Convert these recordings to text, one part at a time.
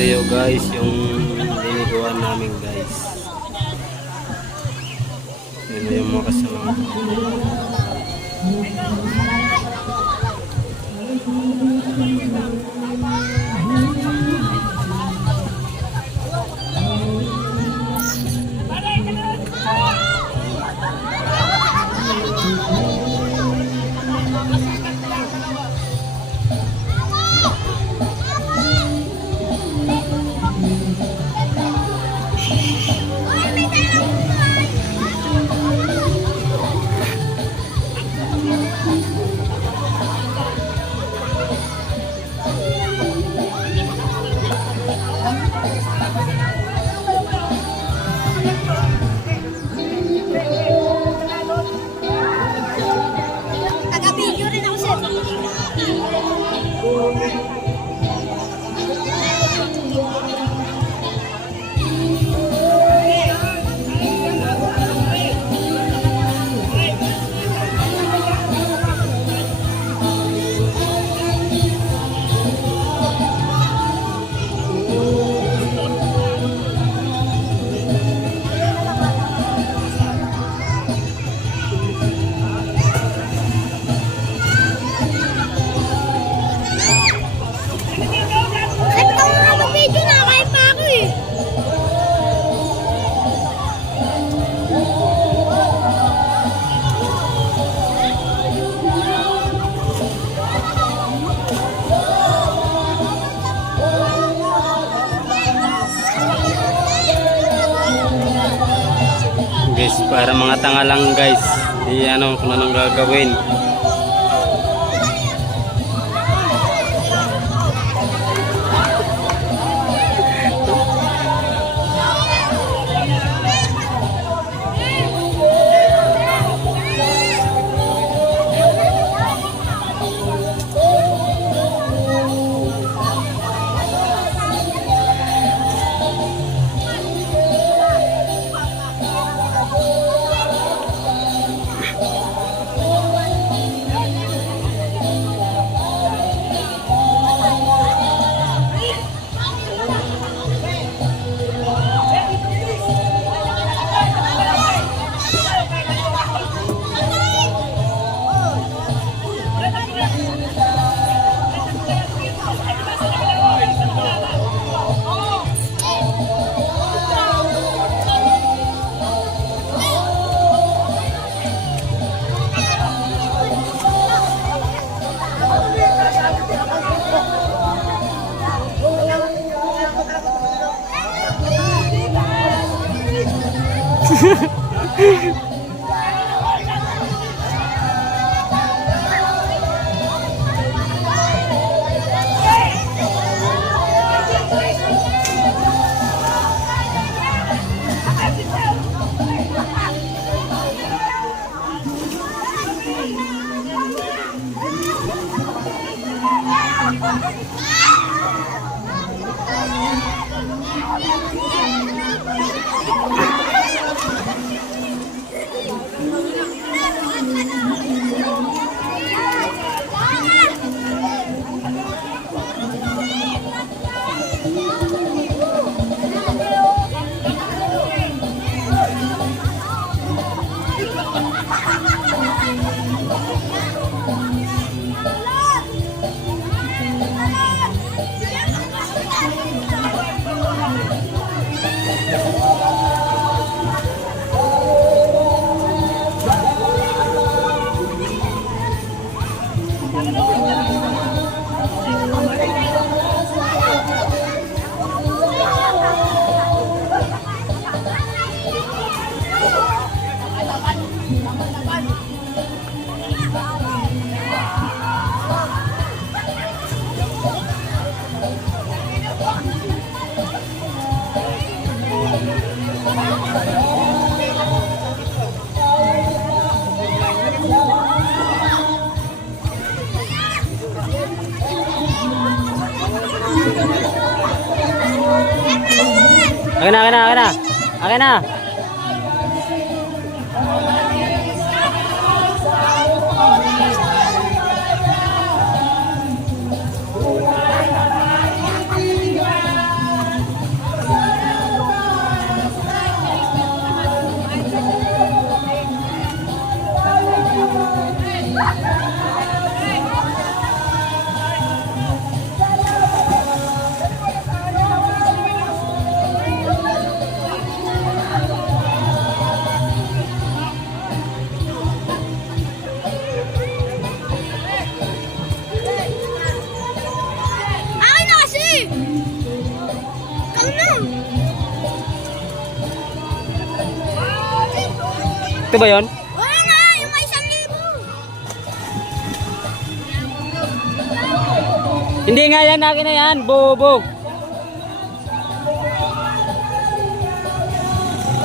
Ito yung guys, yung liniguan namin guys. Yan na yung mga kasama. Taga-video rin ako sir. Guys, para mga tanga lang guys. Di ano kung anong gagawin. Akin na, akin na, akin na. Akin na. Akin na kasi! Ikaw na! Ito ba yun? Wala na! Yung may 1,000! Hindi nga yan, akin na yan. Bobo.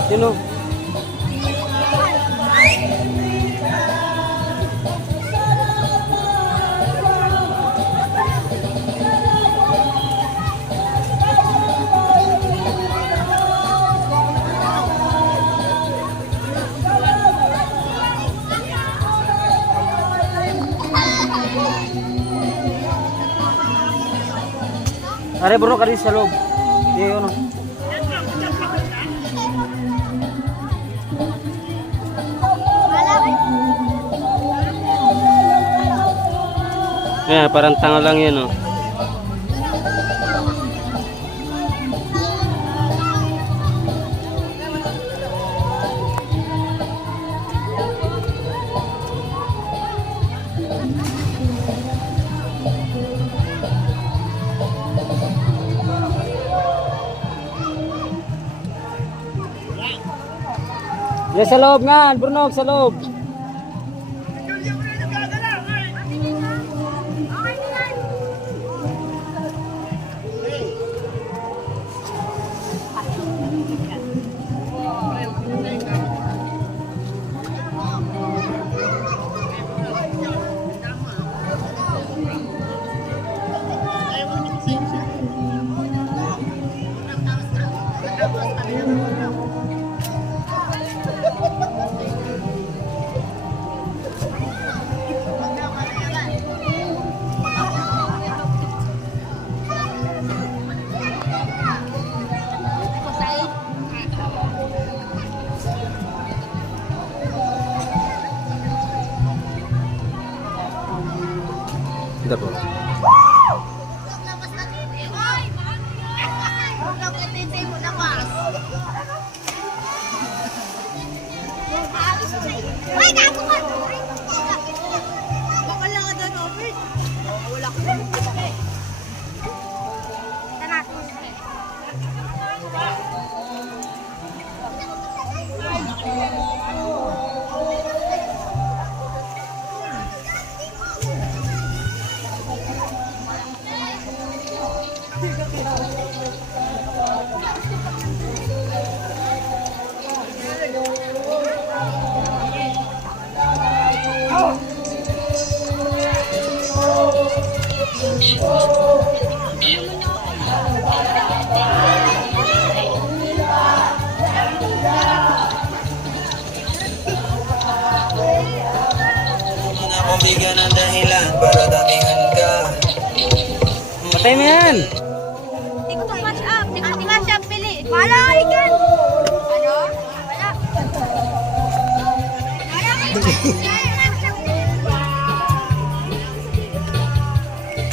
Sino? Are bro, kari sa loob. Di ano. Parang tanga lang yan, oh. Yes, sa loob nga, Bruno, sa loob. Tidak po. Uy, gago ka! Baka lang ka doon, Robert. Wala ka doon. Ito natin. Bigyan ng dahilan para datingan ka. Patay mo yan. Hindi ko to match up. Hindi ko match up, pili. Wala ka ikan. Ano? Wala. Wala ka.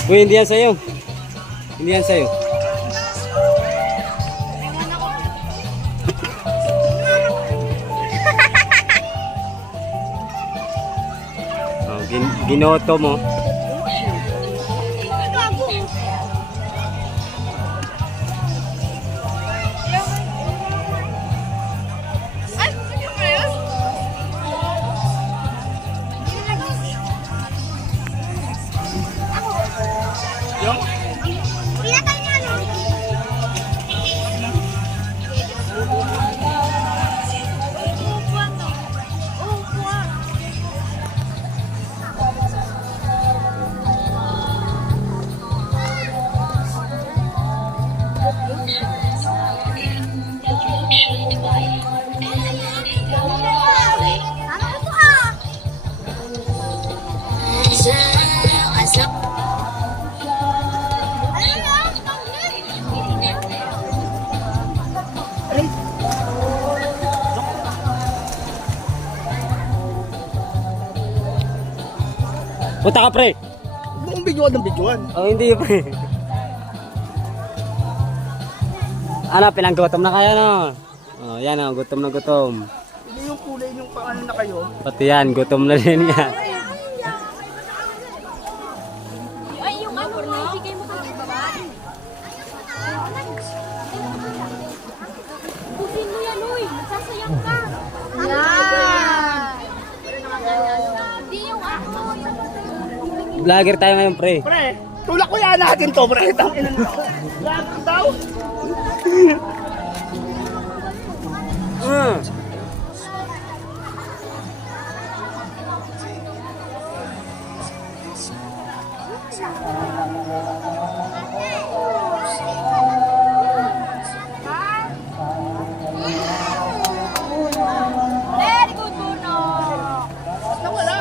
Uy, hindi yan sa'yo. Hindi yan sa'yo. Ginoto mo. Gago. Ay, ano ba yun? Yung? Pinatay niya, no? Upuan. Punta ka, pre. Kung bidyoan ng bidyoan. Oh, hindi, pre. Ano, pinanggutom na kayo, no? Oh, yan, oh, gutom na gutom. Hindi yung kulay yung paano na kayo. Pati yan, gutom na din yan. Ay, yung ano mo, ibigay mo kay babae. Bugin mo yan, uy. Magsasayang ka. Yan. Hindi yung ako. Vlogger tayo ngayon, pre. Pre, tulak ko yan natin to, pre. Tangin na. Lahat daw. Very good, Bruno. Nawala.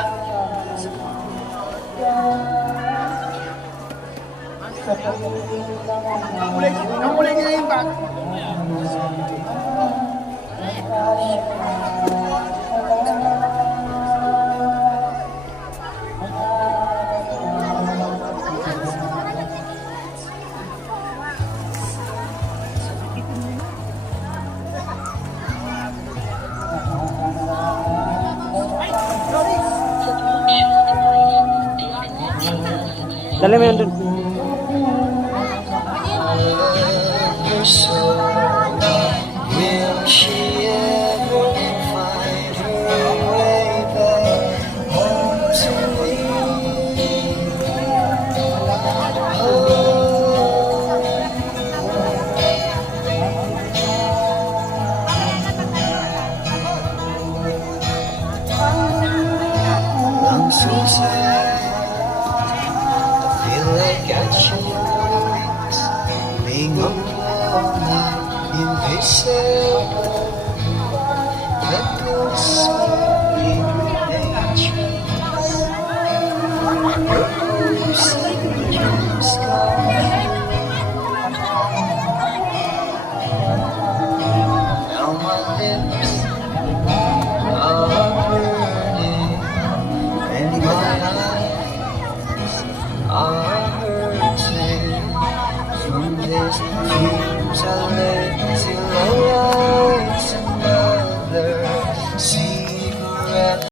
Ang kulay niya yung bag. Dali mo yan dun. Will she ever find her way back home to me? I'm so sad. I feel like catching wings, being alone, invisible. Let go.